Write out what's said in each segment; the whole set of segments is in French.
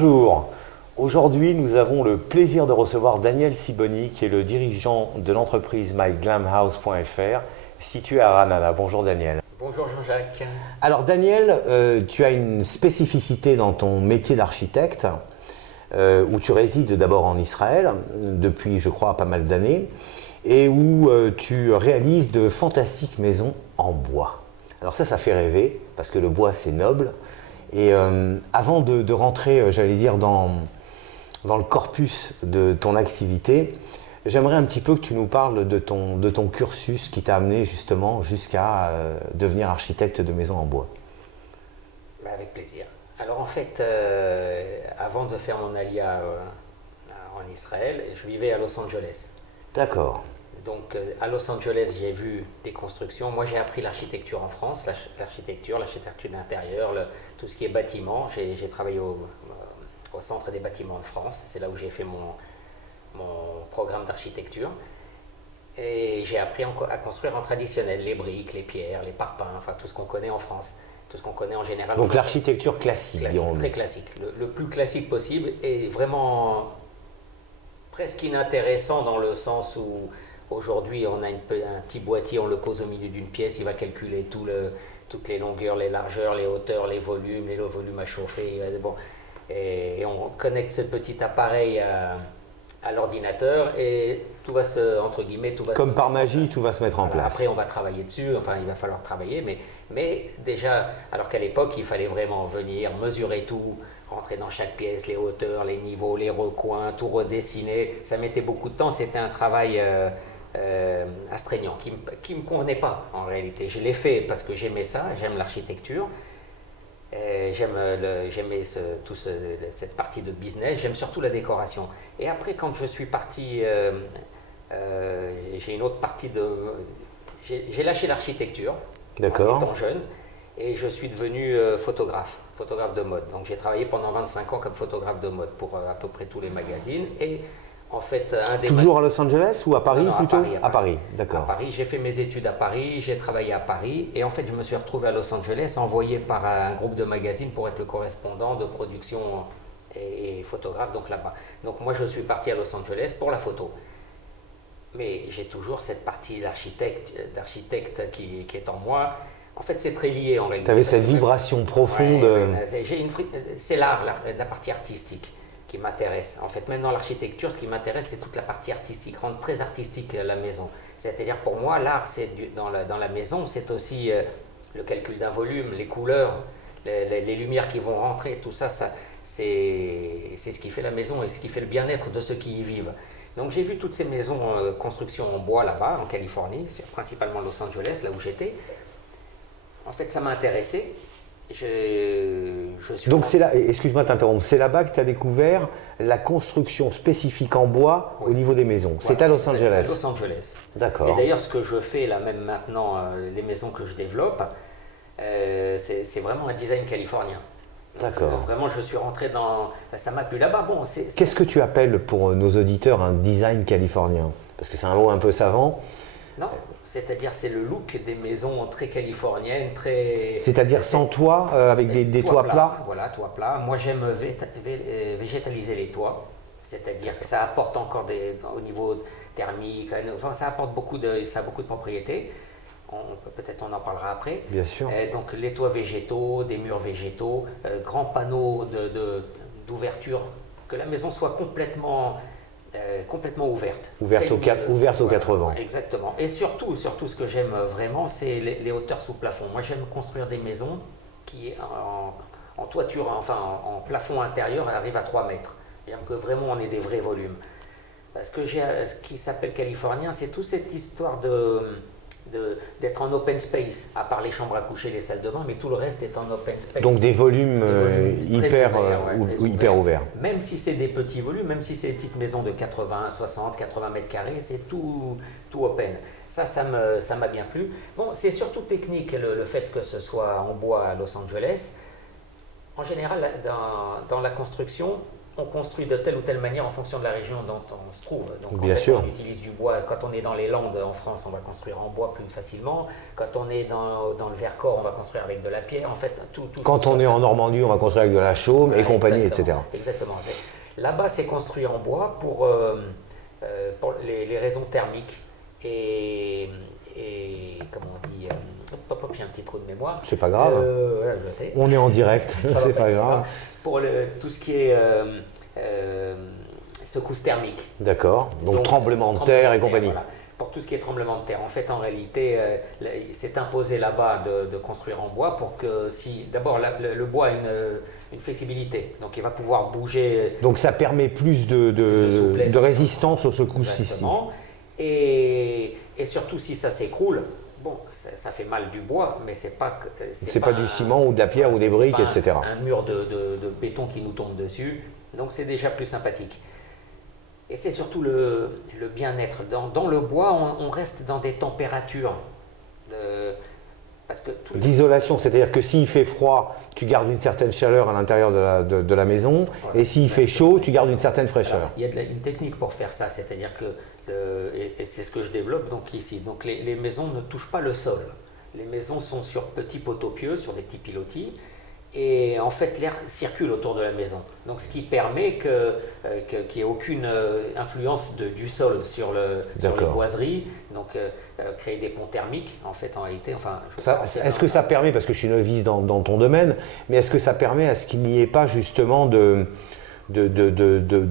Bonjour, aujourd'hui nous avons le plaisir de recevoir Daniel Siboni qui est le dirigeant de l'entreprise myglamhouse.fr située à Ranana. Bonjour Daniel. Bonjour Jean-Jacques. Alors Daniel, tu as une spécificité dans ton métier d'architecte où tu résides d'abord en Israël depuis je crois pas mal d'années et où tu réalises de fantastiques maisons en bois. Alors ça fait rêver parce que le bois c'est noble. Et avant de rentrer, j'allais dire, dans le corpus de ton activité, j'aimerais un petit peu que tu nous parles de ton cursus qui t'a amené justement jusqu'à devenir architecte de maisons en bois. Avec plaisir. Alors en fait, avant de faire mon alia en Israël, je vivais à Los Angeles. D'accord. Donc à Los Angeles, j'ai vu des constructions. Moi, j'ai appris l'architecture en France, l'architecture d'intérieur, tout ce qui est bâtiment. J'ai travaillé au Centre des bâtiments de France. C'est là où j'ai fait mon programme d'architecture. Et j'ai appris à construire en traditionnel, les briques, les pierres, les parpaings, enfin tout ce qu'on connaît en France, tout ce qu'on connaît en général. Donc l'architecture classique, très classique, le plus classique possible et vraiment presque inintéressant dans le sens où aujourd'hui, on a un petit boîtier, on le pose au milieu d'une pièce, il va calculer toutes les longueurs, les largeurs, les hauteurs, les volumes à chauffer. Bon. Et on connecte ce petit appareil à l'ordinateur et tout va Comme par magie, tout va se mettre en place. Après, on va travailler dessus, enfin, il va falloir travailler, mais déjà, alors qu'à l'époque, il fallait vraiment venir, mesurer tout, rentrer dans chaque pièce, les hauteurs, les niveaux, les recoins, tout redessiner. Ça mettait beaucoup de temps, c'était un travail astreignant, qui ne me convenait pas en réalité. Je l'ai fait parce que j'aimais ça, j'aime l'architecture, j'aimais cette partie de business, j'aime surtout la décoration. Et après, quand je suis parti, j'ai une autre partie j'ai lâché l'architecture en étant jeune et je suis devenu photographe de mode. Donc j'ai travaillé pendant 25 ans comme photographe de mode pour à peu près tous les magazines et en fait, toujours à Los Angeles ou à Paris non, plutôt? À Paris, d'accord. À Paris, j'ai fait mes études à Paris, j'ai travaillé à Paris et en fait je me suis retrouvé à Los Angeles envoyé par un groupe de magazines pour être le correspondant de production et photographe donc là-bas. Donc moi je suis parti à Los Angeles pour la photo. Mais j'ai toujours cette partie d'architecte qui est en moi. En fait c'est très lié en réalité. Tu avais cette vibration profonde. C'est l'art, la partie artistique qui m'intéresse. En fait, même dans l'architecture, ce qui m'intéresse, c'est toute la partie artistique, rendre très artistique la maison. C'est-à-dire, pour moi, l'art, dans la maison, c'est aussi le calcul d'un volume, les couleurs, les lumières qui vont rentrer, tout ça, c'est ce qui fait la maison et ce qui fait le bien-être de ceux qui y vivent. Donc, j'ai vu toutes ces maisons construction en bois là-bas, en Californie, principalement Los Angeles, là où j'étais. En fait, ça m'a intéressé. Donc c'est là, excuse-moi de t'interrompre, c'est là-bas que tu as découvert la construction spécifique en bois au niveau des maisons. Voilà, c'est à Los Angeles. À Los Angeles. D'accord. Et d'ailleurs, ce que je fais là même maintenant, les maisons que je développe, c'est vraiment un design californien. D'accord. Vraiment, je suis rentré dans... Ça m'a plu là-bas. Bon, Qu'est-ce que tu appelles pour nos auditeurs un design californien? Parce que c'est un mot un peu savant. Non, c'est-à-dire c'est le look des maisons très californiennes, très... C'est-à-dire sans toit, avec des toits plats. Voilà, toits plats. Moi j'aime végétaliser les toits, c'est-à-dire que ça apporte encore au niveau thermique, enfin, ça apporte ça a beaucoup de propriétés. Peut-être on en parlera après. Bien sûr. Donc les toits végétaux, des murs végétaux, grands panneaux d'ouverture, que la maison soit complètement ouverte. Ouverte aux 80. Exactement. Et surtout, ce que j'aime vraiment, c'est les hauteurs sous plafond. Moi, j'aime construire des maisons qui, en toiture, enfin en plafond intérieur, arrivent à 3 mètres. J'aime que vraiment on ait des vrais volumes. Parce que ce qui s'appelle californien, c'est toute cette histoire d'être en open space, à part les chambres à coucher, les salles de bain, mais tout le reste est en open space. Donc des volumes hyper ouverts. Même si c'est des petits volumes, même si c'est des petites maisons de 80, 60, 80 mètres carrés, c'est tout open. Ça m'a bien plu. Bon, c'est surtout technique le fait que ce soit en bois à Los Angeles. En général, dans la construction, on construit de telle ou telle manière en fonction de la région dont on se trouve. Donc Bien sûr. on utilise du bois. Quand on est dans les Landes en France, on va construire en bois plus facilement. Quand on est dans le Vercors, on va construire avec de la pierre. En fait, tout Quand on est en Normandie, on va construire avec de la chaume et compagnie, etc. Exactement. Là-bas, c'est construit en bois pour les raisons thermiques et comment on dit, j'ai un petit trou de mémoire. C'est pas grave. Je sais. On est en direct, c'est pas grave. Pour tout ce qui est secousse thermique. D'accord, donc tremblement de terre et compagnie. Voilà. Pour tout ce qui est tremblement de terre. En fait, en réalité, c'est imposé là-bas de construire en bois pour que d'abord, le bois a une flexibilité, donc il va pouvoir bouger. Donc ça permet plus de résistance aux secousses ici. Et surtout, si ça s'écroule, bon, ça fait mal du bois, mais c'est pas du ciment ou de la pierre ou des briques, etc. Un mur de béton qui nous tombe dessus, donc c'est déjà plus sympathique. Et c'est surtout le bien-être. Dans le bois, on reste dans des températures d'isolation, c'est-à-dire que s'il fait froid, tu gardes une certaine chaleur à l'intérieur de la maison, voilà. Et s'il fait chaud, tu gardes une certaine fraîcheur. Alors, il y a une technique pour faire ça, c'est-à-dire que, et c'est ce que je développe donc ici, donc les maisons ne touchent pas le sol. Les maisons sont sur petits poteaux pieux, sur des petits pilotis, et en fait l'air circule autour de la maison. Donc ce qui permet qu'il n'y ait aucune influence du sol sur les boiseries, donc créer des ponts thermiques en fait en réalité. Enfin, est-ce que ça permet, parce que je suis novice dans ton domaine, mais est-ce que ça permet à ce qu'il n'y ait pas justement de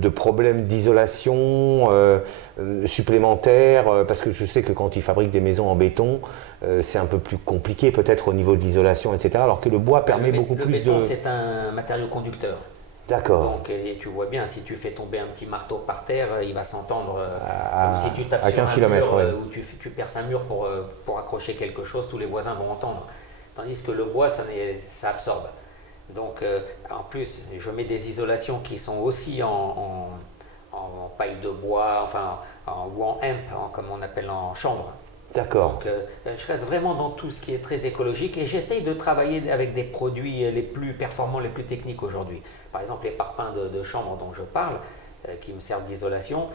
problèmes d'isolation supplémentaires, parce que je sais que quand ils fabriquent des maisons en béton, c'est un peu plus compliqué peut-être au niveau de l'isolation, etc. Alors que le bois permet beaucoup plus de... Le béton, c'est un matériau conducteur. D'accord. Donc, et tu vois bien, si tu fais tomber un petit marteau par terre, il va s'entendre. Si tu tapes à sur 15 un km, mur, ouais. ou tu perces un mur pour accrocher quelque chose, tous les voisins vont entendre. Tandis que le bois, ça absorbe. Donc, en plus, je mets des isolations qui sont aussi en paille de bois, enfin, ou en hemp, comme on appelle en chanvre. D'accord. Donc, je reste vraiment dans tout ce qui est très écologique et j'essaye de travailler avec des produits les plus performants, les plus techniques aujourd'hui. Par exemple, les parpaings de chanvre dont je parle, qui me servent d'isolation,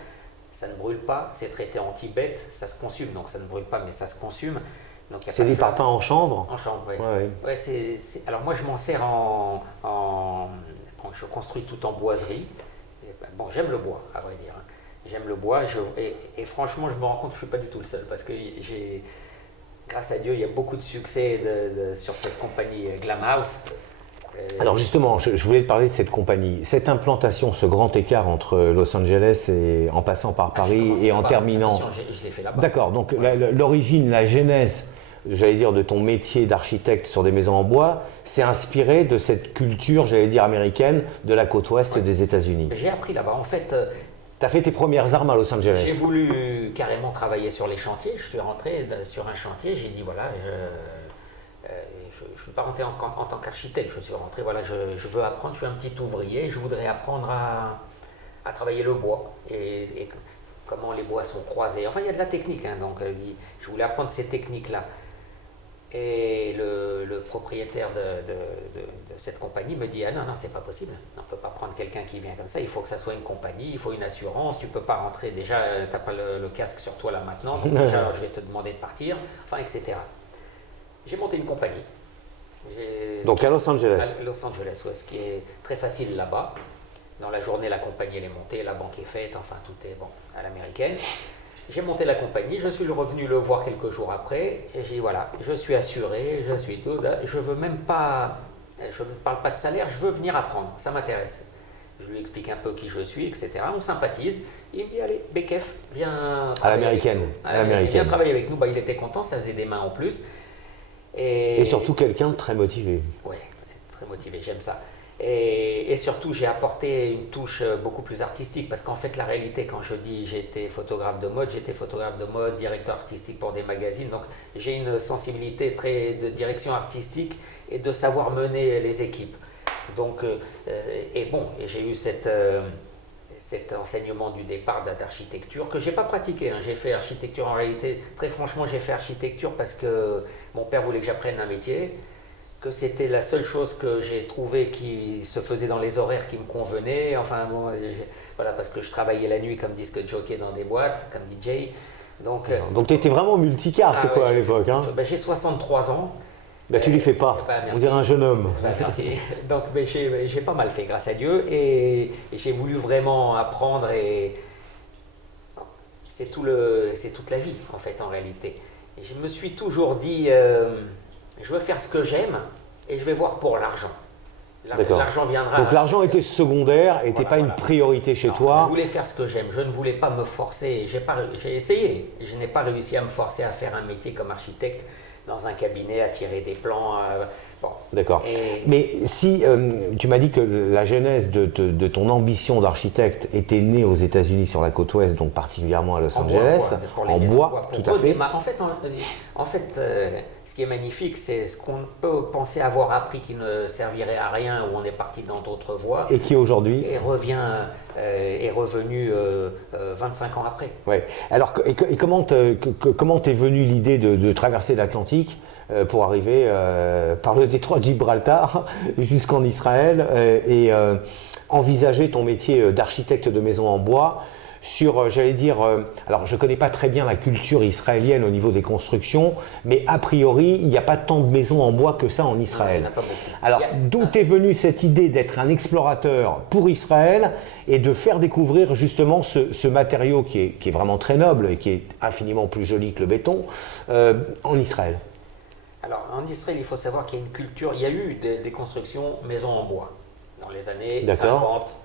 ça ne brûle pas, c'est traité en Tibet, ça se consume, donc ça ne brûle pas, mais ça se consume. C'est des parpaings en chanvre? En chanvre, oui. Ouais. Ouais, alors moi, je m'en sers je construis tout en boiserie. Bon, j'aime le bois, à vrai dire. J'aime le bois et franchement, je me rends compte que je ne suis pas du tout le seul parce que grâce à Dieu, il y a beaucoup de succès sur cette compagnie Glamhouse. Alors justement, je voulais te parler de cette compagnie. Cette implantation, ce grand écart entre Los Angeles et en passant par Paris et en terminant... Attention, je l'ai fait là-bas. D'accord, donc l'origine, la genèse, j'allais dire, de ton métier d'architecte sur des maisons en bois, c'est inspiré de cette culture, j'allais dire, américaine de la côte ouest des États-Unis. J'ai appris là-bas. En fait... Tu as fait tes premières armes à Los Angeles. J'ai voulu carrément travailler sur les chantiers. Je suis rentré sur un chantier, j'ai dit voilà, je ne suis pas rentré en tant qu'architecte, je suis rentré, voilà, je veux apprendre, je suis un petit ouvrier, je voudrais apprendre à travailler le bois et comment les bois sont croisés. Enfin, il y a de la technique, hein, donc je voulais apprendre ces techniques-là. Et le propriétaire de cette compagnie me dit « Ah non, c'est pas possible, on ne peut pas prendre quelqu'un qui vient comme ça, il faut que ça soit une compagnie, il faut une assurance, tu ne peux pas rentrer, déjà tu n'as pas le casque sur toi là maintenant, donc déjà alors, je vais te demander de partir, enfin etc. » J'ai monté une compagnie. Donc à Los Angeles. À Los Angeles, ouais, ce qui est très facile là-bas. Dans la journée, la compagnie elle est montée, la banque est faite, enfin tout est bon à l'américaine. J'ai monté la compagnie, je suis revenu le voir quelques jours après, et j'ai dit voilà, je suis assuré, je suis tout, je veux même pas, je ne parle pas de salaire, je veux venir apprendre, ça m'intéresse. Je lui explique un peu qui je suis, etc. On sympathise, il me dit allez, Bekef, viens travailler avec nous. À l'américaine. Viens travailler avec nous, il était content, ça faisait des mains en plus. Et surtout quelqu'un de très motivé. Oui, très motivé, j'aime ça. Et surtout, j'ai apporté une touche beaucoup plus artistique parce qu'en fait, la réalité, quand je dis j'étais photographe de mode, directeur artistique pour des magazines. Donc, j'ai une sensibilité très de direction artistique et de savoir mener les équipes. Donc, et j'ai eu cet enseignement du départ d'architecture que je n'ai pas pratiqué. Hein. J'ai fait architecture en réalité, très franchement, j'ai fait architecture parce que mon père voulait que j'apprenne un métier. que c'était la seule chose que j'ai trouvée qui se faisait dans les horaires qui me convenaient. Enfin bon, voilà, parce que je travaillais la nuit comme disque jockey dans des boîtes, comme DJ. Donc tu étais vraiment multicarte quoi, à l'époque. Hein. J'ai 63 ans. Tu ne les fais pas, on dirait un jeune homme. Merci. Donc j'ai pas mal fait, grâce à Dieu, et j'ai voulu vraiment apprendre, et c'est toute la vie en fait en réalité. Et je me suis toujours dit, je veux faire ce que j'aime et je vais voir pour l'argent. L'argent viendra. Donc l'argent était secondaire, n'était pas une priorité chez toi. Je voulais faire ce que j'aime, je ne voulais pas me forcer. J'ai essayé, je n'ai pas réussi à me forcer à faire un métier comme architecte dans un cabinet, à tirer des plans. Bon. D'accord. Mais si tu m'as dit que la genèse de ton ambition d'architecte était née aux États-Unis sur la côte ouest, donc particulièrement à Los Angeles, en bois, tout à fait. En fait, ce qui est magnifique, c'est ce qu'on peut penser avoir appris qui ne servirait à rien, où on est parti dans d'autres voies. Et qui aujourd'hui est revenu 25 ans après. Ouais. Alors, et comment t'es venue l'idée de traverser l'Atlantique pour arriver par le détroit de Gibraltar jusqu'en Israël et envisager ton métier d'architecte de maison en bois sur, j'allais dire, alors je ne connais pas très bien la culture israélienne au niveau des constructions, mais a priori, il n'y a pas tant de maisons en bois que ça en Israël. Non, alors, d'où est venue cette idée d'être un explorateur pour Israël et de faire découvrir justement ce matériau qui est vraiment très noble et qui est infiniment plus joli que le béton en Israël? Alors, en Israël, il faut savoir qu'il y a une culture, il y a eu des constructions maisons en bois dans les années 50,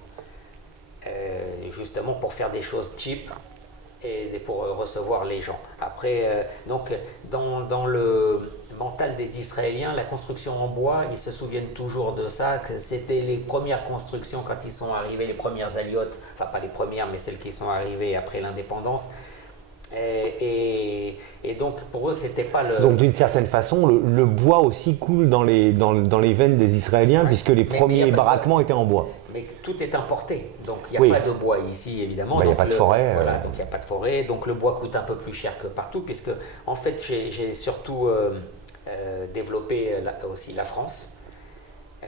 justement pour faire des choses cheap et pour recevoir les gens. Après, donc, dans le mental des Israéliens, la construction en bois, ils se souviennent toujours de ça, que c'était les premières constructions quand ils sont arrivés, les premières aliotes, enfin pas les premières, mais celles qui sont arrivées après l'indépendance. Et donc pour eux c'était pas le... Donc d'une certaine façon le bois aussi coule dans les veines des Israéliens, puisque les premiers baraquements étaient en bois. Mais tout est importé, donc il n'y a pas de bois ici évidemment. Il n'y a pas de forêt. Voilà, donc il n'y a pas de forêt, donc le bois coûte un peu plus cher que partout, puisque en fait j'ai surtout développé aussi la France.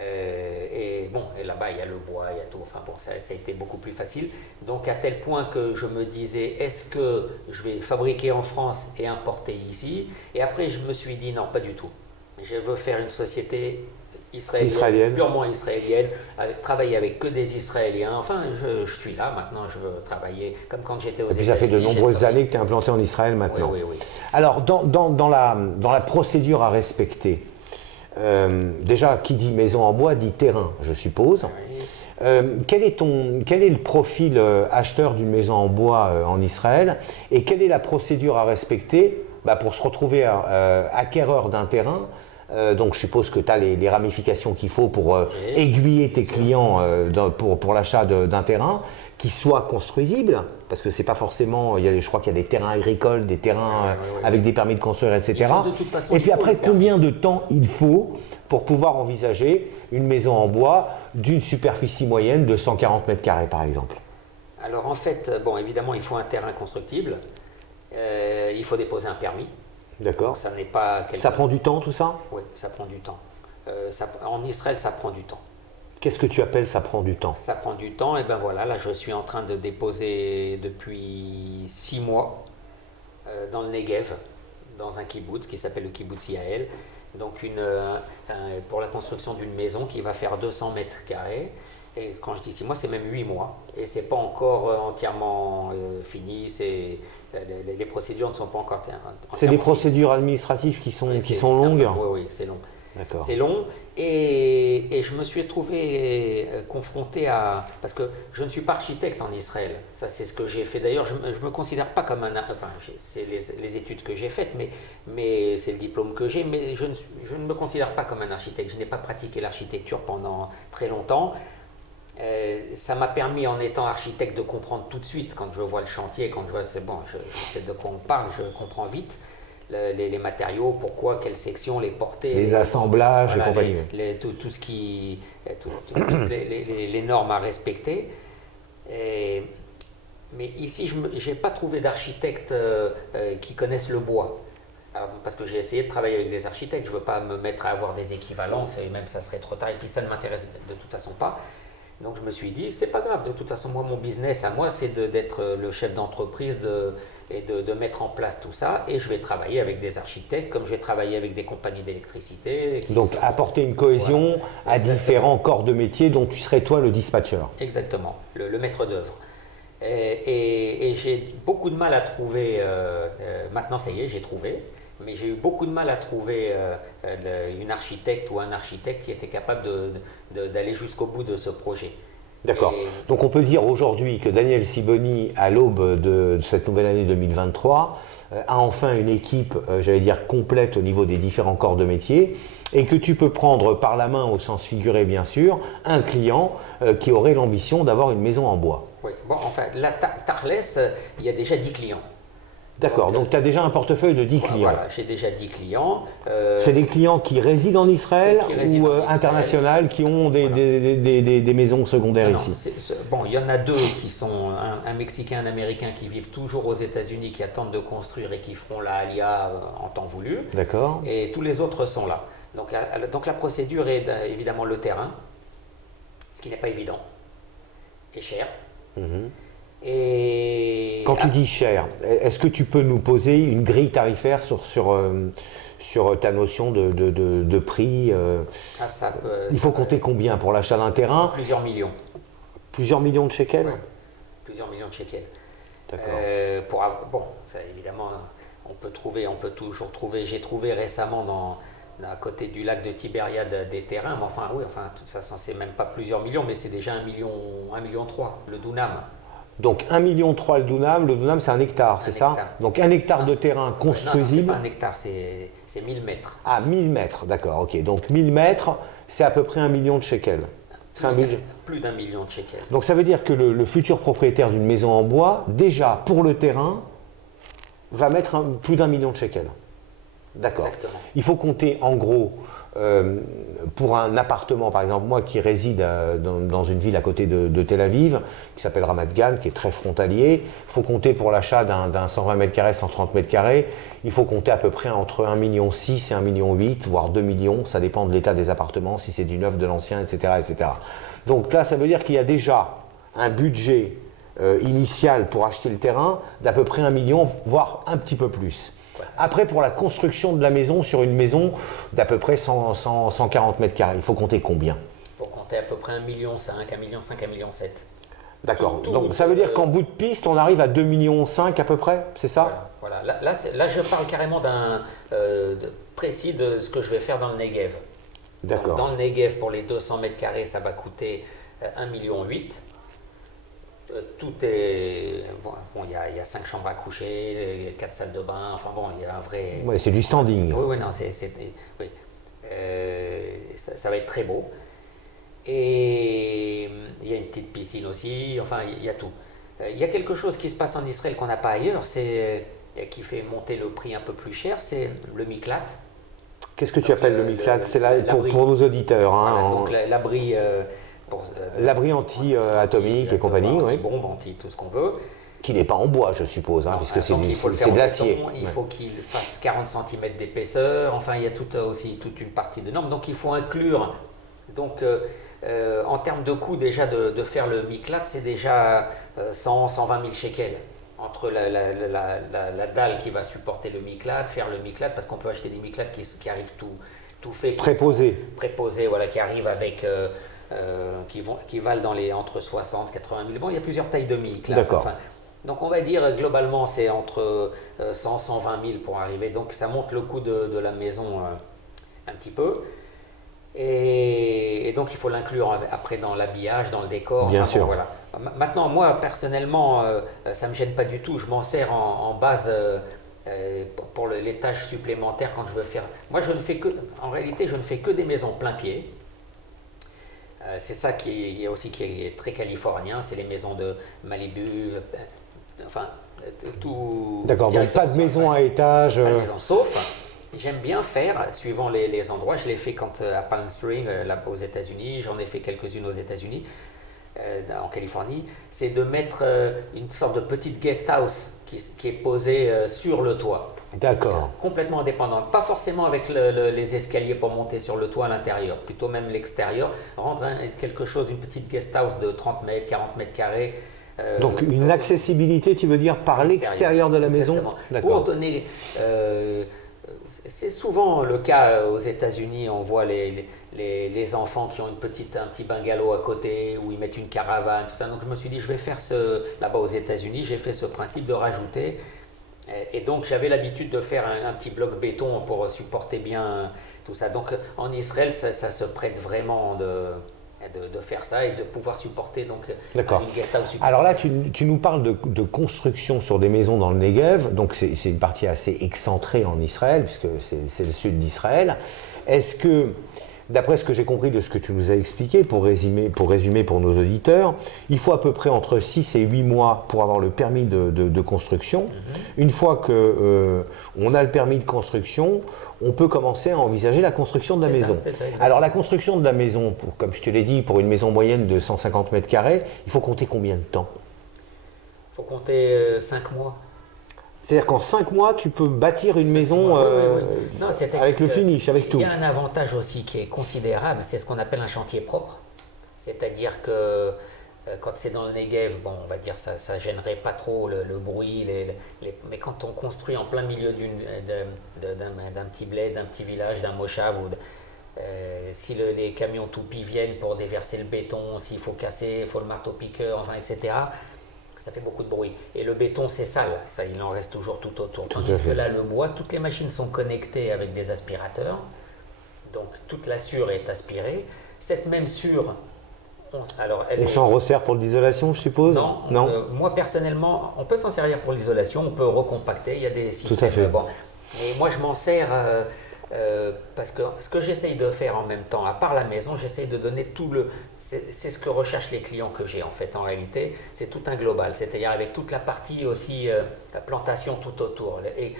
Et là-bas il y a le bois, il y a tout, enfin bon, ça a été beaucoup plus facile. Donc à tel point que je me disais, est-ce que je vais fabriquer en France et importer ici? Et après je me suis dit non, pas du tout. Je veux faire une société israélienne. Purement israélienne, travailler avec que des Israéliens. Enfin, je suis là maintenant, je veux travailler comme quand j'étais aux États-Unis. Ça fait de nombreuses années que tu es implanté en Israël maintenant. Oui. Alors dans la procédure à respecter, déjà, qui dit maison en bois dit terrain, je suppose. Quel est le profil acheteur d'une maison en bois en Israël, et quelle est la procédure à respecter pour se retrouver acquéreur d'un terrain? Donc je suppose que tu as les ramifications qu'il faut pour aiguiller tes clients pour l'achat d'un terrain qui soit construisible, parce que c'est pas forcément, je crois qu'il y a des terrains agricoles, des terrains avec des permis de construire, etc. Et puis après, combien de temps il faut pour pouvoir envisager une maison en bois d'une superficie moyenne de 140 mètres carrés par exemple? Alors en fait, bon évidemment il faut un terrain constructible, il faut déposer un permis. D'accord. Ça n'est pas Ça prend du temps tout ça? Oui, ça prend du temps. En Israël, ça prend du temps. Qu'est-ce que tu appelles ça prend du temps? Ça prend du temps, et ben voilà, là je suis en train de déposer depuis 6 mois dans le Negev, dans un kibbutz qui s'appelle le kibbutz Yael. Donc pour la construction d'une maison qui va faire 200 mètres carrés. Et quand je dis 6 mois, c'est même 8 mois. Et c'est pas encore entièrement fini. Les procédures ne sont pas encore entièrement C'est des procédures administratives qui sont longues? Oui, c'est long. D'accord. C'est long. Et je me suis trouvé confronté à... Parce que je ne suis pas architecte en Israël. Ça, c'est ce que j'ai fait. D'ailleurs, je ne me considère pas comme un... Enfin, c'est les études que j'ai faites, mais c'est le diplôme que j'ai. Mais je ne me considère pas comme un architecte. Je n'ai pas pratiqué l'architecture pendant très longtemps. Ça m'a permis, en étant architecte, de comprendre tout de suite, quand je vois le chantier, quand je vois, c'est bon, je sais de quoi on parle, je comprends vite les matériaux, pourquoi, quelles sections, les portées, les assemblages et compagnie. Tout ce qui, toutes les normes à respecter. Mais ici, je n'ai pas trouvé d'architectes qui connaissent le bois. Alors, parce que j'ai essayé de travailler avec des architectes, je ne veux pas me mettre à avoir des équivalences, et même ça serait trop tard, et puis ça ne m'intéresse de toute façon pas. Donc je me suis dit, c'est pas grave, de toute façon, moi, mon business à moi, c'est d'être le chef d'entreprise et de mettre en place tout ça, et je vais travailler avec des architectes, comme je vais travailler avec des compagnies d'électricité. Donc apporter une cohésion à Exactement. différents corps de métier dont tu serais toi le dispatcher. Exactement, le maître d'œuvre. Et j'ai beaucoup de mal à trouver, maintenant ça y est, j'ai trouvé, mais j'ai eu beaucoup de mal à trouver une architecte ou un architecte qui était capable d'aller jusqu'au bout de ce projet. D'accord. Et- Donc on peut dire aujourd'hui que Daniel Siboni, à l'aube de cette nouvelle année 2023, a enfin une équipe, j'allais dire, complète au niveau des différents corps de métier, et que tu peux prendre par la main, au sens figuré bien sûr, un client qui aurait l'ambition d'avoir une maison en bois. Oui, bon, enfin, là, Tarles, il y a déjà 10 clients. D'accord, donc tu as déjà un portefeuille de 10 clients. Voilà, j'ai déjà 10 clients. C'est des clients qui résident en Israël Qui résident ou en Israël. international, qui ont Voilà. des maisons secondaires Non, ici. bon, il y en a deux qui sont un Mexicain et un Américain qui vivent toujours aux États-Unis, qui attendent de construire et qui feront la alia en temps voulu. D'accord. Et tous les autres sont là. Donc la procédure est évidemment le terrain, ce qui n'est pas évident, et cher. Mhm. Et Quand tu dis cher, est-ce que tu peux nous poser une grille tarifaire sur ta notion de prix ça peut, Il faut compter combien pour l'achat d'un terrain? plusieurs millions. Plusieurs millions de shekels? Ouais, plusieurs millions de shekels. D'accord. Bon, ça, évidemment, on peut toujours trouver. J'ai trouvé récemment à côté du lac de Tibériade des terrains, mais enfin, oui, enfin, de toute façon, c'est même pas plusieurs millions, mais c'est déjà 1,3 million, le Dunam. Donc 1,3 million le dunam c'est un hectare, c'est ça? Hectare. Donc un hectare Non, de c'est- terrain Non, construisible. c'est pas un hectare, c'est 1000 mètres. Ah, 1000 mètres, d'accord, ok. Donc 1000 mètres, c'est à peu près 1 million de shekels. C'est un budget. Plus d'1 million de shekels. Donc ça veut dire que le futur propriétaire d'une maison en bois, déjà pour le terrain, va mettre plus d'1 million de shekels. D'accord. Exactement. Il faut compter en gros, pour un appartement, par exemple, moi qui réside dans une ville à côté de Tel Aviv, qui s'appelle Ramat Gan, qui est très frontalier, il faut compter pour l'achat d'un 120 mètres carrés, 130 mètres carrés, il faut compter à peu près entre 1,6 million et 1,8 million, voire 2 millions, ça dépend de l'état des appartements, si c'est du neuf, de l'ancien, etc., etc. Donc là, ça veut dire qu'il y a déjà un budget initial pour acheter le terrain d'à peu près 1 million, voire un petit peu plus. Après, pour la construction de la maison, sur une maison d'à peu près 140 mètres carrés, il faut compter combien? Il faut compter à peu près 1,5 million, 1,5 million, 1,7 million. D'accord. Tout- Donc ça veut dire qu'en bout de piste, on arrive à 2,5 millions à peu près, c'est ça? Voilà. Là, je parle carrément précis de ce que je vais faire dans le Negev. D'accord. Donc, dans le Negev, pour les 200 mètres carrés, ça va coûter 1,8 million. Tout est. Bon, il y a 5 chambres à coucher, 4 salles de bain, enfin bon, il y a un vrai. Ouais, c'est du standing. Oui, non, oui. Ça va être très beau. Et il y a une petite piscine aussi, enfin, il y a tout. Il y a quelque chose qui se passe en Israël qu'on n'a pas ailleurs, qui fait monter le prix un peu plus cher, c'est le miklat. Qu'est-ce que tu appelles le miklat? C'est là l'abri. pour nos auditeurs. Hein, Voilà, donc l'abri. L'abri anti-atomique et compagnie, oui. Anti-bombe, anti tout ce qu'on veut. Qui n'est pas en bois, je suppose, hein, Non, puisque c'est donc il faut le faire de en l'acier. béton, il faut qu'il fasse 40 cm d'épaisseur, enfin il y a aussi toute une partie de normes, donc il faut inclure. Donc en termes de coût déjà de faire le miklat, c'est déjà 120 000 shekels. Entre la dalle qui va supporter le miklat, faire le miklat, parce qu'on peut acheter des miklats qui arrivent tout fait. Préposés, voilà, qui arrivent avec... qui valent entre 60 et 80 000. Bon, il y a plusieurs tailles de miklat. D'accord. Enfin, donc on va dire globalement c'est entre 100 et 120 000 pour arriver. Donc ça monte le coût de la maison un petit peu. Et donc il faut l'inclure après dans l'habillage, dans le décor. Bien sûr. Bon, voilà. Maintenant, moi personnellement, ça ne me gêne pas du tout. Je m'en sers en base pour les tâches supplémentaires quand je veux faire. Moi, en réalité, je ne fais que des maisons plein pied. C'est ça qui est très californien, c'est les maisons de Malibu, enfin tout. D'accord, donc pas de maison à étage. Pas de maison, sauf, j'aime bien faire, suivant les endroits, je l'ai fait à Palm Springs, là aux États-Unis, j'en ai fait quelques-unes aux États-Unis, en Californie, c'est de mettre une sorte de petite guest house qui est posée sur le toit. D'accord. Complètement indépendant. Pas forcément avec les escaliers pour monter sur le toit à l'intérieur, plutôt même l'extérieur. Rendre quelque chose, une petite guest house de 30 mètres, 40 mètres carrés. Donc une accessibilité, tu veux dire, par l'extérieur de la maison? Pour donner... c'est souvent le cas aux États-Unis, on voit les enfants qui ont un petit bungalow à côté, où ils mettent une caravane, tout ça. Donc je me suis dit, je vais faire là-bas aux États-Unis, j'ai fait ce principe de rajouter. Et donc j'avais l'habitude de faire un petit bloc béton pour supporter bien tout ça. Donc en Israël, ça se prête vraiment de faire ça et de pouvoir supporter donc une guest house. Alors là, tu nous parles de construction sur des maisons dans le Negev, donc c'est une partie assez excentrée en Israël, puisque c'est le sud d'Israël. Est-ce que, d'après ce que j'ai compris de ce que tu nous as expliqué, pour résumer pour nos auditeurs, il faut à peu près entre 6 et 8 mois pour avoir le permis de construction. Une fois qu'on a le permis de construction, on peut commencer à envisager la construction de la maison. Alors la construction de la maison, comme je te l'ai dit, pour une maison moyenne de 150 mètres carrés, il faut compter combien de temps? Il faut compter 5 mois. C'est-à-dire qu'en 5 mois, tu peux bâtir une maison Non, avec le finish, avec tout. Il y a un avantage aussi qui est considérable, c'est ce qu'on appelle un chantier propre. C'est-à-dire que quand c'est dans le Negev, bon, on va dire ça ne gênerait pas trop le bruit, mais quand on construit en plein milieu d'un petit bled, d'un petit village, d'un moshav, si les camions toupis viennent pour déverser le béton, s'il faut casser, il faut le marteau-piqueur, enfin, etc., ça fait beaucoup de bruit. Et le béton, c'est sale, ça, il en reste toujours tout autour. Tandis que là, le bois, toutes les machines sont connectées avec des aspirateurs, donc toute la sûre est aspirée. Cette même sûre, on s'en resserre pour l'isolation, je suppose? Non. Moi, personnellement, on peut s'en servir pour l'isolation, on peut recompacter, il y a des systèmes. Tout à fait. Bon. Mais moi, je m'en sers parce que ce que j'essaye de faire en même temps, à part la maison, j'essaye de donner c'est ce que recherchent les clients que j'ai en fait. En réalité, c'est tout un global, c'est-à-dire avec toute la partie aussi la plantation tout autour. Et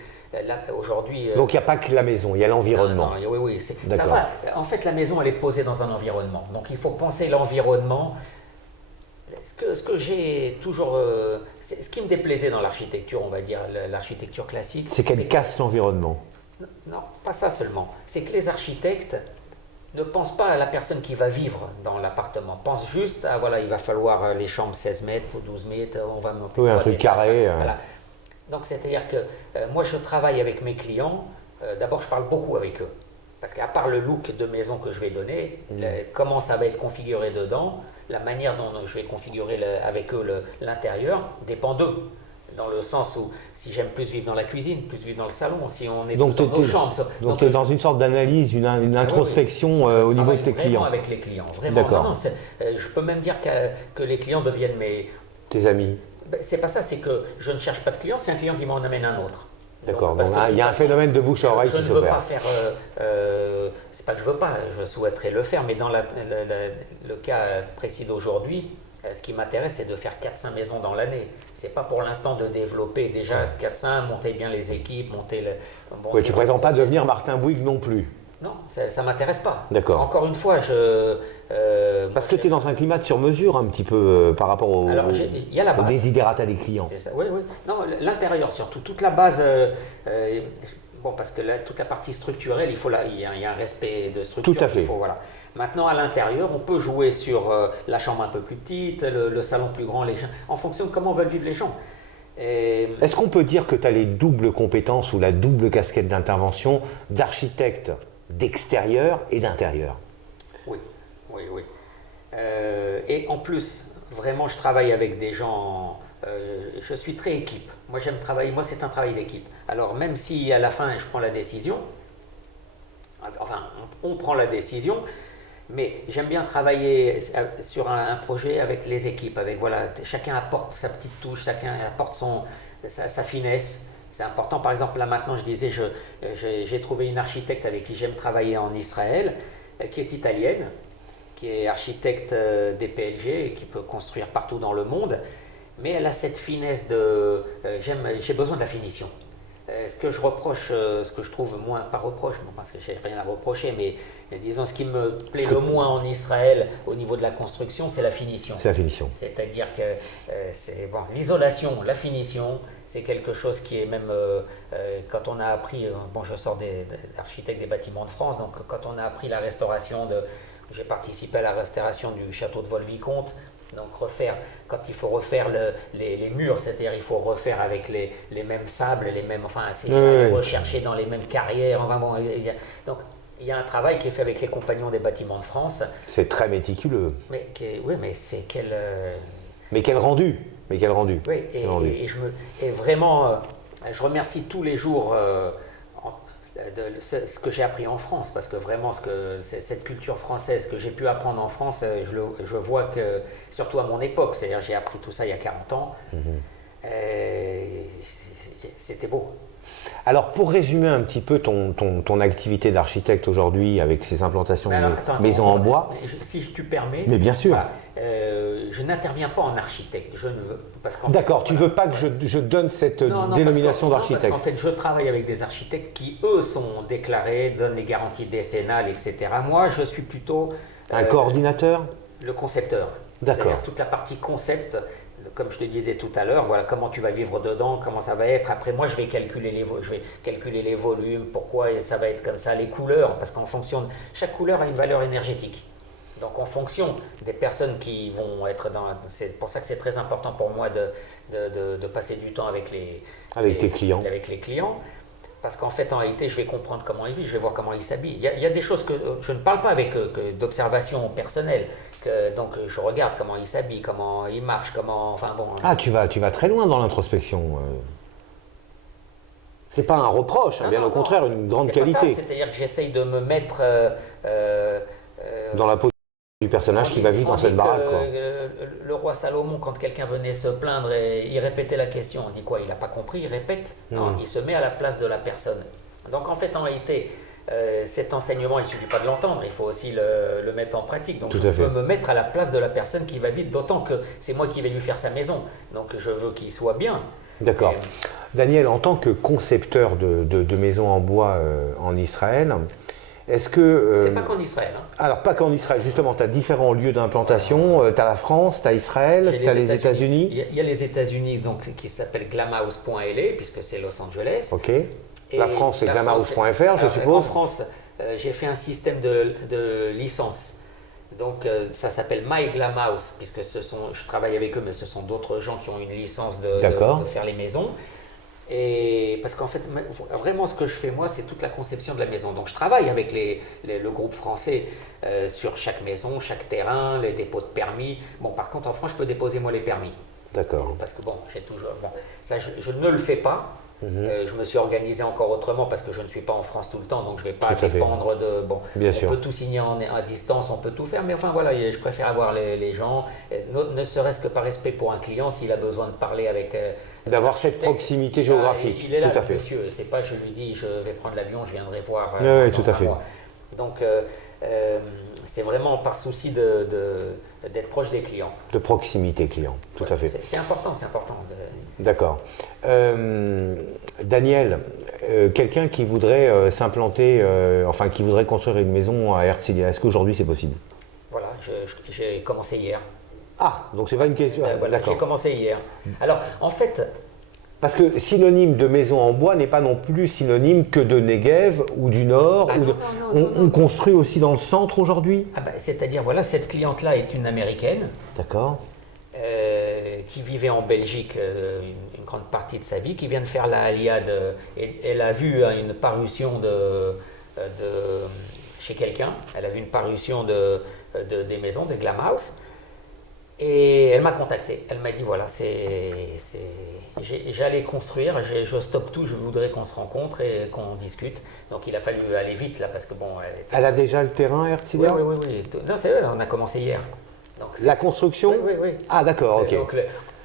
là, aujourd'hui. Donc il n'y a pas que la maison, il y a l'environnement. Oui, ça va. En fait, la maison, elle est posée dans un environnement. Donc il faut penser l'environnement. Ce que j'ai toujours. Ce qui me déplaisait dans l'architecture, on va dire, l'architecture classique. C'est qu'elle casse l'environnement. Non, pas ça seulement. C'est que les architectes ne pensent pas à la personne qui va vivre dans l'appartement. Pensent juste à, voilà, il va falloir les chambres 16 mètres ou 12 mètres, on va monter. Oui, un truc carré. Voilà. Donc, c'est-à-dire que moi, je travaille avec mes clients. D'abord, je parle beaucoup avec eux. Parce qu'à part le look de maison que je vais donner, comment ça va être configuré dedans, la manière dont je vais configurer avec eux l'intérieur dépend d'eux. Dans le sens où si j'aime plus vivre dans la cuisine, plus vivre dans le salon, si on est tous dans nos chambres. Donc tu es dans une sorte d'analyse, une introspection au niveau de tes clients. Vraiment avec les clients, vraiment. D'accord. Je peux même dire que les clients deviennent tes amis. C'est pas ça, c'est que je ne cherche pas de clients, c'est un client qui m'en amène un autre. D'accord, donc il y a un phénomène de bouche à oreille qui s'opère. Je ne veux pas faire, c'est pas que je veux pas, je souhaiterais le faire, mais dans le cas précis d'aujourd'hui, ce qui m'intéresse, c'est de faire 4-5 maisons dans l'année. C'est pas pour l'instant de développer déjà 4-5, monter bien les équipes, monter le... Oui, tu ne prétends pas devenir Martin Bouygues non plus. Non, ça ne m'intéresse pas. D'accord. Encore une fois, parce que tu es dans un climat de sur-mesure un petit peu par rapport au désiderata des clients. C'est ça, oui. Non, l'intérieur surtout, toute la base... bon, parce que toute la partie structurelle, il y a un respect de structure. Tout à fait. Voilà. Maintenant, à l'intérieur, on peut jouer sur la chambre un peu plus petite, le salon plus grand, en fonction de comment veulent vivre les gens. Est-ce qu'on peut dire que tu as les doubles compétences ou la double casquette d'intervention d'architecte d'extérieur et d'intérieur? Oui. Et en plus, vraiment, je travaille avec des gens, je suis très équipe. Moi, j'aime travailler, moi, c'est un travail d'équipe. Alors, même si à la fin, je prends la décision, enfin, on prend la décision, mais j'aime bien travailler sur un projet avec les équipes, chacun apporte sa petite touche, chacun apporte sa finesse. C'est important. Par exemple, là maintenant, je disais, j'ai trouvé une architecte avec qui j'aime travailler en Israël, qui est italienne, qui est architecte des PLG et qui peut construire partout dans le monde, mais elle a cette finesse j'ai besoin de la finition. Ce que je reproche, ce que je trouve moins, pas reproche, bon, parce que j'ai rien à reprocher, mais disons ce qui me plaît le moins en Israël au niveau de la construction, c'est la finition. C'est la finition. C'est-à-dire que c'est bon, l'isolation, la finition, c'est quelque chose qui est même quand on a appris, bon, je sors d'architecte des bâtiments de France, donc quand on a appris la restauration j'ai participé à la restauration du château de Vol-Vicomte. Donc quand il faut refaire les murs, c'est-à-dire il faut refaire avec les mêmes sables, les mêmes, enfin, c'est rechercher dans les mêmes carrières. Enfin bon, donc il y a un travail qui est fait avec les compagnons des bâtiments de France. C'est très méticuleux. Oui, mais c'est quel. Mais quel rendu. Mais quel rendu. Oui, et vraiment, je remercie tous les jours. Ce que j'ai appris en France, parce que vraiment cette culture française que j'ai pu apprendre en France, je vois que, surtout à mon époque, c'est-à-dire j'ai appris tout ça il y a 40 ans, c'était beau. Alors pour résumer un petit peu ton activité d'architecte aujourd'hui avec ces implantations de maisons en bois. Si tu permets, mais bien sûr. Voilà, je n'interviens pas en architecte, je ne veux. D'accord, tu ne veux pas que je donne cette dénomination d'architecte. Parce qu'en fait, je travaille avec des architectes qui, eux, sont déclarés, donnent les garanties décennales, etc. Moi, je suis plutôt… un coordinateur. Le concepteur. D'accord. C'est-à-dire toute la partie concept, comme je te disais tout à l'heure, voilà comment tu vas vivre dedans, comment ça va être. Après, moi, je vais calculer les volumes, pourquoi ça va être comme ça, les couleurs, parce qu'en fonction de… Chaque couleur a une valeur énergétique. Donc en fonction des personnes qui vont être dans… C'est pour ça que c'est très important pour moi de passer du temps avec tes clients. Avec les clients. Parce qu'en fait, en réalité, je vais comprendre comment ils vivent, je vais voir comment ils s'habillent. Il y a des choses que je ne parle pas avec d'observation personnelle. Donc je regarde comment ils s'habillent, comment ils marchent, comment… Enfin bon… Ah, tu vas très loin dans l'introspection. C'est pas un reproche, bien au contraire, une grande qualité. C'est-à-dire que j'essaye de me mettre… dans la peau du personnage qui va vivre dans cette baraque. Le roi Salomon, quand quelqu'un venait se plaindre, il répétait la question. On dit quoi? Il n'a pas compris, il répète? Non, il se met à la place de la personne. Donc en fait, en réalité, cet enseignement, il ne suffit pas de l'entendre, il faut aussi le mettre en pratique. Donc je veux me mettre à la place de la personne qui va vivre, d'autant que c'est moi qui vais lui faire sa maison. Donc je veux qu'il soit bien. D'accord. Daniel, en tant que concepteur de maisons en bois en Israël, est-ce que… c'est pas qu'en Israël. Hein. Alors, pas qu'en Israël, justement, tu as différents lieux d'implantation. Tu as la France, tu as Israël, tu as les États-Unis. Il y a les États-Unis donc, qui s'appellent glamhouse.la, puisque c'est Los Angeles. Ok. La France, c'est glamhouse.fr, je suppose. En France, j'ai fait un système de licence. Donc, ça s'appelle My Glamhouse, puisque je travaille avec eux, mais ce sont d'autres gens qui ont une licence de faire les maisons. Et parce qu'en fait, vraiment ce que je fais moi, c'est toute la conception de la maison. Donc je travaille avec le groupe français sur chaque maison, chaque terrain, les dépôts de permis. Bon, par contre, en France, je peux déposer moi les permis. D'accord. Parce que bon, j'ai toujours… Bon, ça, je ne le fais pas. Je me suis organisé encore autrement parce que je ne suis pas en France tout le temps, donc je ne vais pas dépendre de… Bon, bien on sûr. peut tout signer à distance, on peut tout faire, mais enfin voilà, je préfère avoir les gens, ne serait-ce que par respect pour un client, s'il a besoin de parler avec… d'avoir cette proximité géographique. Il est là, tout à fait. monsieur, c'est pas je lui dis je vais prendre l'avion, je viendrai voir oui, tout à fait. mois. Donc c'est vraiment par souci d'être proche des clients. De proximité client, tout à fait. C'est important, c'est important. D'accord. Daniel, quelqu'un qui voudrait s'implanter, enfin qui voudrait construire une maison à Herzliya, est-ce qu'aujourd'hui c'est possible? Voilà, j'ai commencé hier. Ah, donc c'est pas une question. Voilà, j'ai commencé hier. Alors, en fait… Parce que synonyme de maison en bois n'est pas non plus synonyme que de Negev ou du Nord. On construit aussi dans le centre aujourd'hui? C'est-à-dire, voilà, cette cliente-là est une Américaine. D'accord. Qui vivait en Belgique une grande partie de sa vie, qui vient de faire la Aliyah. Elle a vu une parution chez quelqu'un. Elle a vu une parution des maisons, des Glamhouse. Et elle m'a contacté. Elle m'a dit voilà, j'allais construire, je stoppe tout, je voudrais qu'on se rencontre et qu'on discute. Donc il a fallu aller vite là parce que bon. Elle a déjà le terrain, Herzliya? Oui. Non, c'est vrai, on a commencé hier. Donc, la construction? Oui. Ah d'accord, ok.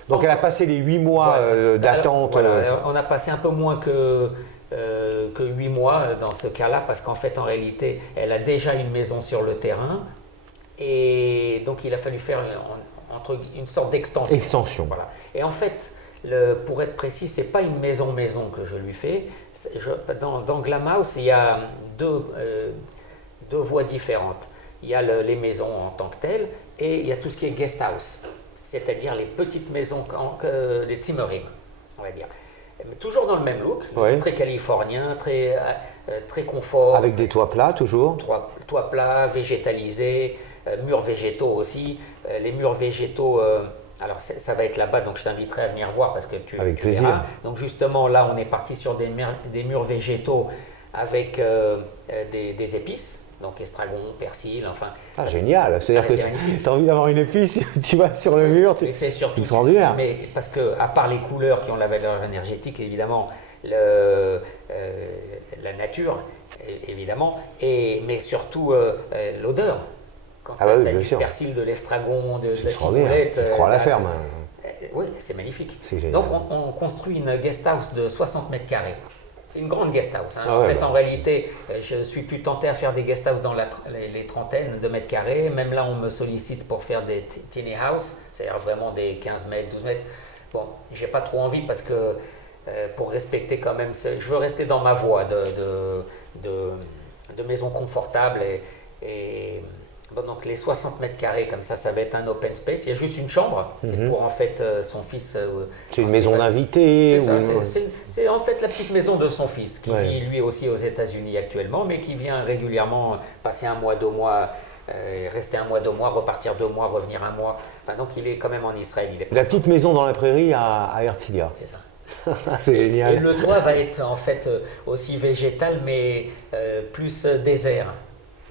Donc elle a passé les 8 mois d'attente. Voilà, on a passé un peu moins que 8 mois dans ce cas-là parce qu'en fait, en réalité, elle a déjà une maison sur le terrain et donc il a fallu faire une sorte d'extension. Extension. Voilà. Et en fait, Pour être précis, c'est pas une maison que je lui fais. Dans Glamhouse, il y a deux voies différentes. Il y a les maisons en tant que telles et il y a tout ce qui est guest house, c'est-à-dire les petites maisons, les Zimmerrim, on va dire. Mais toujours dans le même look, Ouais. très californien, très confort. Avec des toits plats toujours. Toit plat, végétalisé, murs végétaux aussi. Les murs végétaux, alors ça va être là-bas, donc je t'inviterai à venir voir parce que tu Avec tu plaisir. verras. Donc justement, là, on est parti sur des murs végétaux avec des épices, donc estragon, persil, enfin. Ah, génial. C'est-à-dire c'est que magnifique. tu as envie d'avoir une épice, tu vas sur le mur, Mais c'est surtout extraordinaire. Mais parce que à part les couleurs qui ont la valeur énergétique, évidemment, la nature, évidemment, mais surtout l'odeur. Quand Ah bah tu oui, as bien du sûr. persil, de l'estragon, de la Extraordinaire. ciboulette. Tu crois à la ferme. Oui, c'est magnifique. C'est génial. Donc on construit une guest house de 60 mètres carrés. C'est une grande guest house. Ah en ouais, fait, bah. en réalité, je suis plus tenté à faire des guest house dans les trentaines de mètres carrés. Même là, on me sollicite pour faire des tiny house, c'est-à-dire vraiment des 15 mètres, 12 mètres. Bon, j'ai pas trop envie parce que pour respecter quand même, je veux rester dans ma voie de maison confortable et bon, donc les 60 mètres carrés comme ça va être un open space. Il y a juste une chambre, c'est pour en fait son fils. C'est une quand maison il va- d'invité. C'est ça, ou- c'est en fait la petite maison de son fils qui Ouais. vit lui aussi aux États-Unis actuellement, mais qui vient régulièrement passer un mois, 2 mois, rester un mois, 2 mois, repartir 2 mois, revenir un mois. Enfin, donc il est quand même en Israël. Il est La présent. petite maison dans la prairie à Herzliya. C'est ça. C'est Et génial. le toit va être en fait aussi végétal, mais plus désert.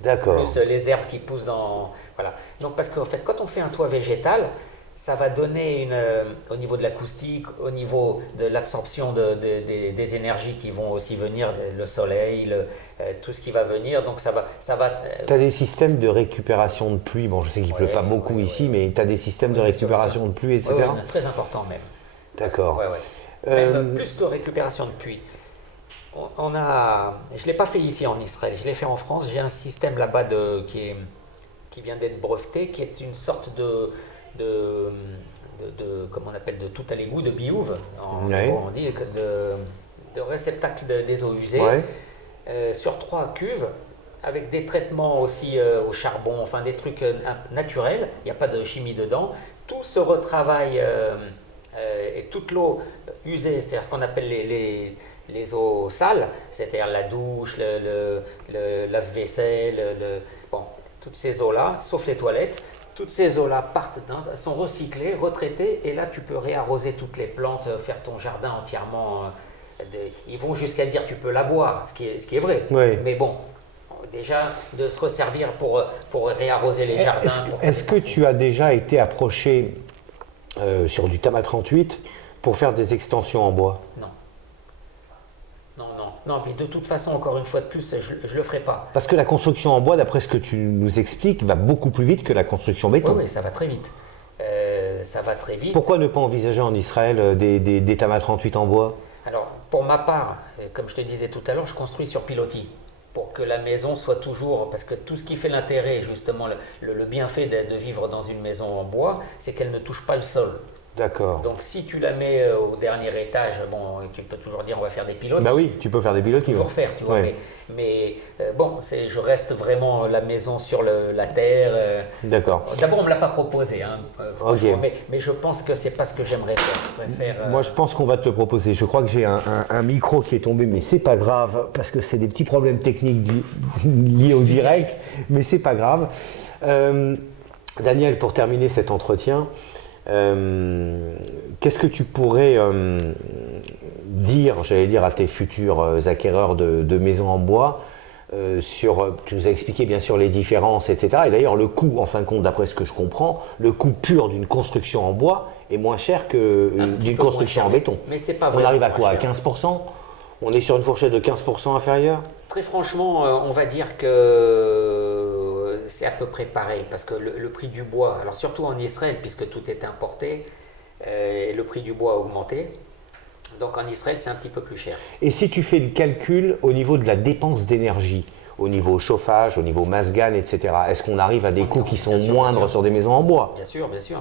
D'accord. Plus les herbes qui poussent dans. Voilà. Donc, parce qu'en fait, quand on fait un toit végétal, ça va donner au niveau de l'acoustique, au niveau de l'absorption des énergies qui vont aussi venir, le soleil, tout ce qui va venir. Donc, ça va. Tu as des systèmes de récupération de pluie. Bon, je sais qu'il ne pleut pas beaucoup ici, mais tu as des systèmes de Oui, bien sûr, récupération de pluie, etc. très important même. D'accord. Ouais, ouais. Même plus que récupération de pluie. Je ne l'ai pas fait ici en Israël, je l'ai fait en France. J'ai un système là-bas qui vient d'être breveté, qui est une sorte comment on appelle, de tout à l'égout, de biouve, Ouais. on dit, de réceptacle des eaux usées, Ouais. sur 3 cuves, avec des traitements aussi au charbon, enfin des trucs naturels, il n'y a pas de chimie dedans. Tout se retravaille et toute l'eau usée, c'est-à-dire ce qu'on appelle les eaux sales, c'est-à-dire la douche, le lave-vaisselle, bon, toutes ces eaux-là, sauf les toilettes, toutes ces eaux-là sont recyclées, retraitées, et là tu peux réarroser toutes les plantes, faire ton jardin entièrement. Ils vont jusqu'à dire tu peux la boire, ce qui est vrai. Oui. Mais bon, déjà de se resservir pour réarroser les jardins. Est-ce que tu as déjà été approché sur du Tama 38 pour faire des extensions en bois? Non. Non, puis de toute façon, encore une fois de plus, je ne le ferai pas. Parce que la construction en bois, d'après ce que tu nous expliques, va beaucoup plus vite que la construction béton. Oui, ça va très vite. Ça va très vite. Pourquoi ne pas envisager en Israël des Tama 38 en bois? Alors, pour ma part, comme je te disais tout à l'heure, je construis sur pilotis. Pour que la maison soit toujours. Parce que tout ce qui fait l'intérêt, justement, le bienfait de vivre dans une maison en bois, c'est qu'elle ne touche pas le sol. D'accord. Donc, si tu la mets au dernier étage, bon, tu peux toujours dire on va faire des pilotis. Bah oui, tu peux faire des pilotis. Toujours ouais. faire, tu vois. Ouais. Mais bon, je reste vraiment la maison sur la terre. D'accord. D'abord, on ne me l'a pas proposé, hein, franchement, Ok. mais je pense que c'est pas ce que j'aimerais faire. Je préfère, Moi, je pense qu'on va te le proposer. Je crois que j'ai un micro qui est tombé, mais c'est pas grave, parce que c'est des petits problèmes techniques liés au direct, mais c'est pas grave. Daniel, pour terminer cet entretien, qu'est-ce que tu pourrais dire, j'allais dire, à tes futurs acquéreurs de maisons en bois tu nous as expliqué bien sûr les différences, etc. Et d'ailleurs, le coût, en fin de compte, d'après ce que je comprends, le coût pur d'une construction en bois est moins cher que d'une construction en béton. Mais c'est pas On vraiment arrive à moins quoi? À cher. 15%? On est sur une fourchette de 15% inférieure? Très franchement, on va dire que c'est à peu près pareil, parce que le prix du bois, alors surtout en Israël, puisque tout est importé, le prix du bois a augmenté. Donc en Israël, c'est un petit peu plus cher. Et si tu fais le calcul au niveau de la dépense d'énergie, au niveau chauffage, au niveau masgan, etc., est-ce qu'on arrive à des coûts qui sont bien sûr, moindres bien sûr. sur des maisons en bois? Bien sûr, bien sûr.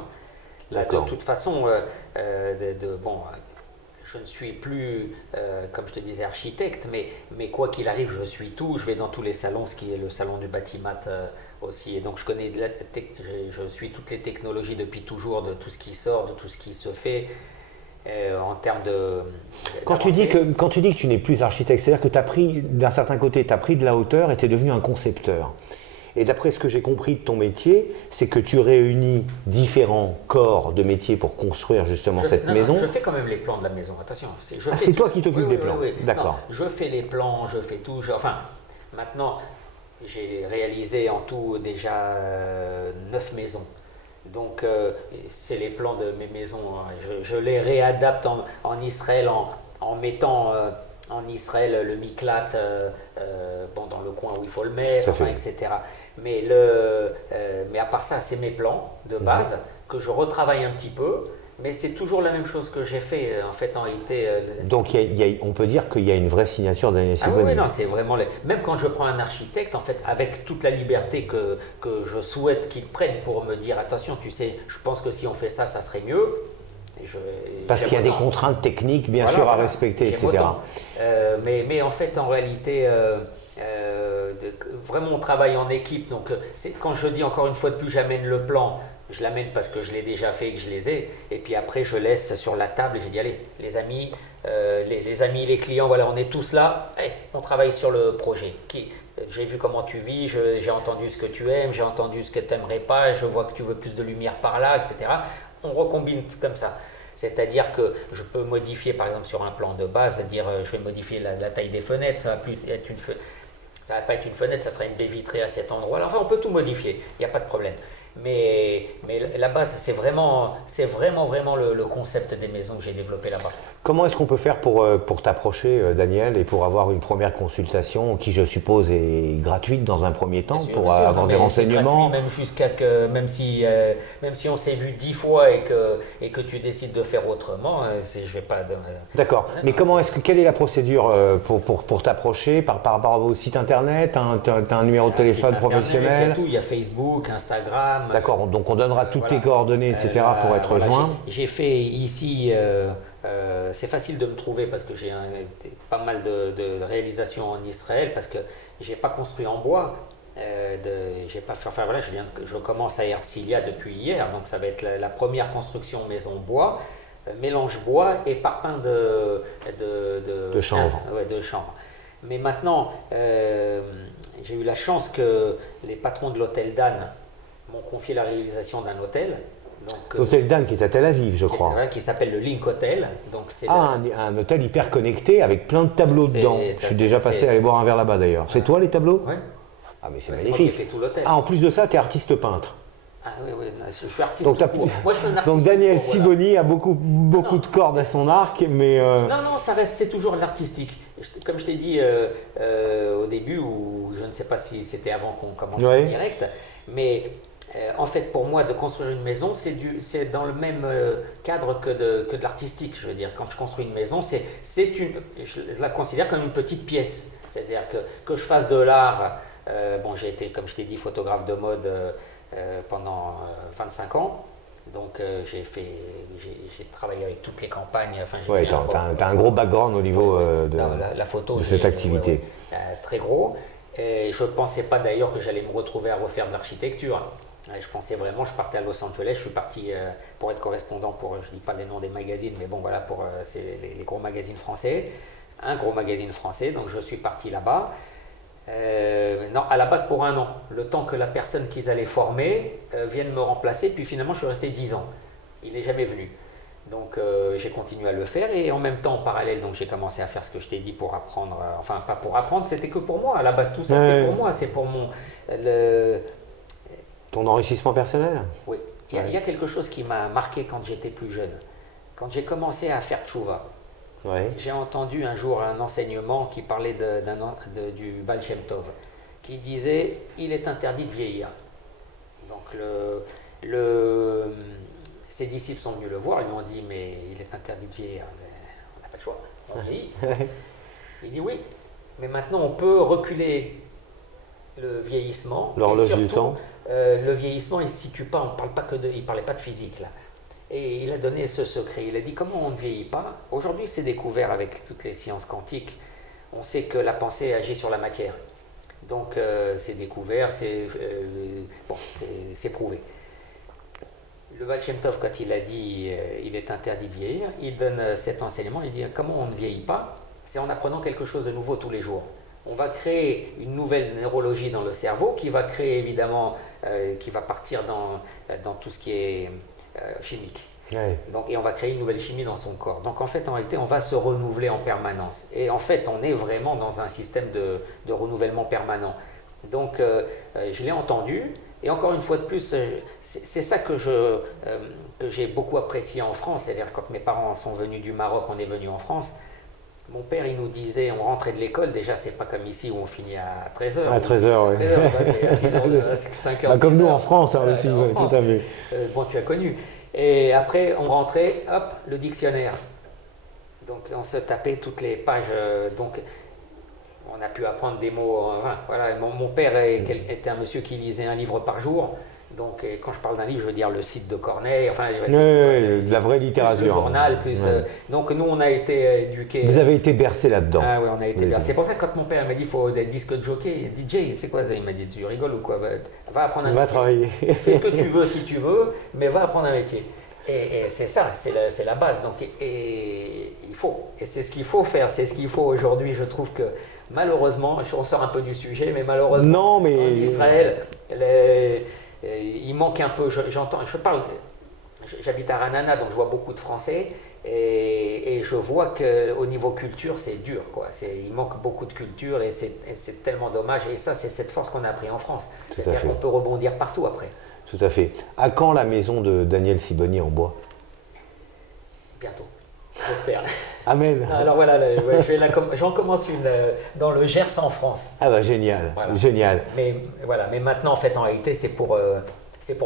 D'accord. De toute façon, bon, je ne suis plus, comme je te disais, architecte, mais quoi qu'il arrive, je suis tout. Je vais dans tous les salons, ce qui est le salon du bâtiment aussi. Et donc, je suis toutes les technologies depuis toujours, de tout ce qui sort, de tout ce qui se fait. En termes de. Quand tu dis que tu n'es plus architecte, c'est-à-dire que tu as pris, d'un certain côté, tu as pris de la hauteur et tu es devenu un concepteur. Et d'après ce que j'ai compris de ton métier, c'est que tu réunis différents corps de métier pour construire justement cette maison. Je fais quand même les plans de la maison, attention. C'est toi qui t'occupes des plans. Oui. D'accord. Non, je fais les plans, je fais tout. Enfin, maintenant, j'ai réalisé en tout déjà 9 maisons. Donc, c'est les plans de mes maisons. Je les réadapte en Israël en mettant en Israël le miklat dans le coin où il faut le mettre, etc. Mais à part ça, c'est mes plans de base que je retravaille un petit peu. Mais c'est toujours la même chose que j'ai fait, en fait, en réalité. Donc, on peut dire qu'il y a une vraie signature Daniel Sibony. Oui, non, c'est vraiment... Même quand je prends un architecte, en fait, avec toute la liberté que je souhaite qu'il prenne pour me dire, attention, tu sais, je pense que si on fait ça, ça serait mieux. Parce qu'il y a des contraintes techniques, bien sûr, à respecter, etc. Mais en fait, en réalité... vraiment, on travaille en équipe. Donc, quand je dis encore une fois de plus, j'amène le plan... Je l'amène parce que je l'ai déjà fait et que je les ai. Et puis après, je laisse sur la table et j'ai dit, allez, les amis, les clients, voilà, on est tous là. Hey, on travaille sur le projet. J'ai vu comment tu vis, j'ai entendu ce que tu aimes, j'ai entendu ce que tu n'aimerais pas, je vois que tu veux plus de lumière par là, etc. On recombine comme ça. C'est-à-dire que je peux modifier, par exemple, sur un plan de base, c'est-à-dire je vais modifier la taille des fenêtres, ça va plus être ça va pas être une fenêtre, ça sera une baie vitrée à cet endroit-là. Enfin, on peut tout modifier, il n'y a pas de problème. Mais la base, c'est vraiment le concept des maisons que j'ai développé là-bas. Comment est-ce qu'on peut faire pour t'approcher, Daniel, et pour avoir une première consultation qui, je suppose, est gratuite dans un premier temps, pour avoir des renseignements? Gratuit, même si on s'est vu 10 fois et que tu décides de faire autrement, je vais pas... D'accord. Mais quelle est la procédure pour t'approcher par rapport au site internet? Tu as un numéro de téléphone professionnel? Il y a tout, il y a Facebook, Instagram. D'accord, donc on donnera toutes tes coordonnées, etc. pour être joint. J'ai fait ici... c'est facile de me trouver parce que j'ai pas mal de réalisations en Israël parce que j'ai pas construit en bois. Je commence à Herzliya depuis hier, donc ça va être la première construction maison bois, mélange bois et parpaing de chanvre. De chanvre. Mais maintenant, j'ai eu la chance que les patrons de l'hôtel Dan m'ont confié la réalisation d'un hôtel. L'hôtel Dan qui est à Tel Aviv, je crois. Qui s'appelle le Link Hotel. Donc un hôtel hyper connecté avec plein de tableaux dedans. Je suis déjà passé à aller boire un verre là-bas d'ailleurs. C'est toi les tableaux? Oui. Ah mais c'est magnifique. magnifique. C'est moi qui ai fait tout l'hôtel. Ah, en plus de ça, tu es artiste peintre. Ah oui, je suis artiste tout court. Moi, je suis un artiste. Donc Daniel Sibony a beaucoup de cordes à son arc, mais... Non, c'est toujours l'artistique. Comme je t'ai dit au début, ou je ne sais pas si c'était avant qu'on commence en direct, mais en fait, pour moi, de construire une maison, c'est dans le même cadre que de l'artistique. Je veux dire, quand je construis une maison, je la considère comme une petite pièce. C'est-à-dire que je fasse de l'art. J'ai été, comme je t'ai dit, photographe de mode pendant 25 ans. Donc j'ai travaillé avec toutes les campagnes. Tu as un gros background au niveau de la photo, de cette activité. Très gros. Et je ne pensais pas d'ailleurs que j'allais me retrouver à refaire de l'architecture. Je pensais vraiment, je partais à Los Angeles, je suis parti pour être correspondant pour, je ne dis pas les noms des magazines, mais bon voilà, c'est les gros magazines français, un gros magazine français, donc je suis parti là-bas. Non, à la base pour 1 an, le temps que la personne qu'ils allaient former vienne me remplacer, puis finalement je suis resté 10 ans. Il n'est jamais venu. Donc j'ai continué à le faire et en même temps en parallèle, donc j'ai commencé à faire ce que je t'ai dit pour apprendre, enfin pas pour apprendre, c'était que pour moi, à la base tout ça c'est pour moi, c'est pour ton enrichissement personnel? Oui, il y a quelque chose qui m'a marqué quand j'étais plus jeune. Quand j'ai commencé à faire tchouva, j'ai entendu un jour un enseignement qui parlait du Baal Shem Tov, qui disait « il est interdit de vieillir ». Donc ses disciples sont venus le voir, ils lui ont dit « mais il est interdit de vieillir ». On n'a pas le choix, on vieillit. Il dit « oui, mais maintenant on peut reculer le vieillissement. » L'horloge du temps. Le vieillissement, il ne se situe pas, il ne parlait pas de physique là. Et il a donné ce secret. Il a dit comment on ne vieillit pas. Aujourd'hui, c'est découvert avec toutes les sciences quantiques. On sait que la pensée agit sur la matière. Donc, c'est découvert, bon, c'est prouvé. Le Baal Shem Tov, quand il a dit il est interdit de vieillir, il donne cet enseignement. Il dit comment on ne vieillit pas. C'est en apprenant quelque chose de nouveau tous les jours. On va créer une nouvelle neurologie dans le cerveau qui va créer évidemment, qui va partir dans tout ce qui est chimique. Ouais. Donc, et on va créer une nouvelle chimie dans son corps. Donc en fait, en réalité, on va se renouveler en permanence. Et en fait, on est vraiment dans un système de renouvellement permanent. Donc je l'ai entendu. Et encore une fois de plus, c'est ça que j'ai beaucoup apprécié en France. C'est-à-dire quand mes parents sont venus du Maroc, on est venu en France. Mon père, il nous disait, on rentrait de l'école, déjà, c'est pas comme ici où on finit à 13h. À 13h, oui. C'est à 6h, 5h. Bah, comme nous en France hein, aussi, en ouais, France. tout à fait. Bon, tu as connu. Et après, on rentrait, hop, le dictionnaire. Donc, on se tapait toutes les pages. Donc, on a pu apprendre des mots. Voilà. Mon père était un monsieur qui lisait un livre par jour. Donc, quand je parle d'un livre, je veux dire le Cid de Corneille, enfin, de la vraie littérature. Plus le journal, plus. Ouais. Donc, nous, on a été éduqués. Vous avez été bercé là-dedans. Ah oui, on a été bercé. C'est pour ça que quand mon père m'a dit il faut des disques de jockey, DJ, c'est quoi ça? Il m'a dit tu rigoles ou quoi? Va apprendre un métier. Va travailler. Fais ce que tu veux si tu veux, mais va apprendre un métier. Et c'est ça, c'est la base. Donc, et il faut. Et c'est ce qu'il faut faire. C'est ce qu'il faut aujourd'hui. Je trouve que malheureusement, on sort un peu du sujet, mais malheureusement, en Israël, il manque un peu. J'habite à Ranana, donc je vois beaucoup de Français. Et je vois qu'au niveau culture, c'est dur, quoi. Il manque beaucoup de culture et c'est tellement dommage. Et ça, c'est cette force qu'on a appris en France. C'est-à-dire qu'on peut rebondir partout après. Tout à fait. À quand la maison de Daniel Sibony en bois? Bientôt, j'espère. Amen. Alors voilà, j'en commence une dans le Gers en France. Ah bah génial, voilà. Génial. Mais maintenant, en fait, en réalité, c'est pour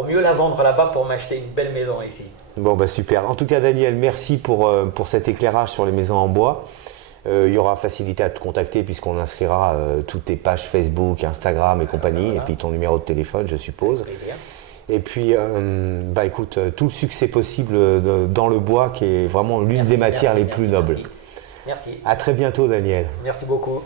mieux la vendre là-bas, pour m'acheter une belle maison ici. Bon bah super. En tout cas Daniel, merci pour cet éclairage sur les maisons en bois. Il y aura facilité à te contacter puisqu'on inscrira toutes tes pages Facebook, Instagram et compagnie, voilà. Et puis ton numéro de téléphone, je suppose. Avec plaisir. Et puis, écoute, tout le succès possible dans le bois qui est vraiment l'une des matières les plus nobles. Merci. À très bientôt Daniel. Merci beaucoup.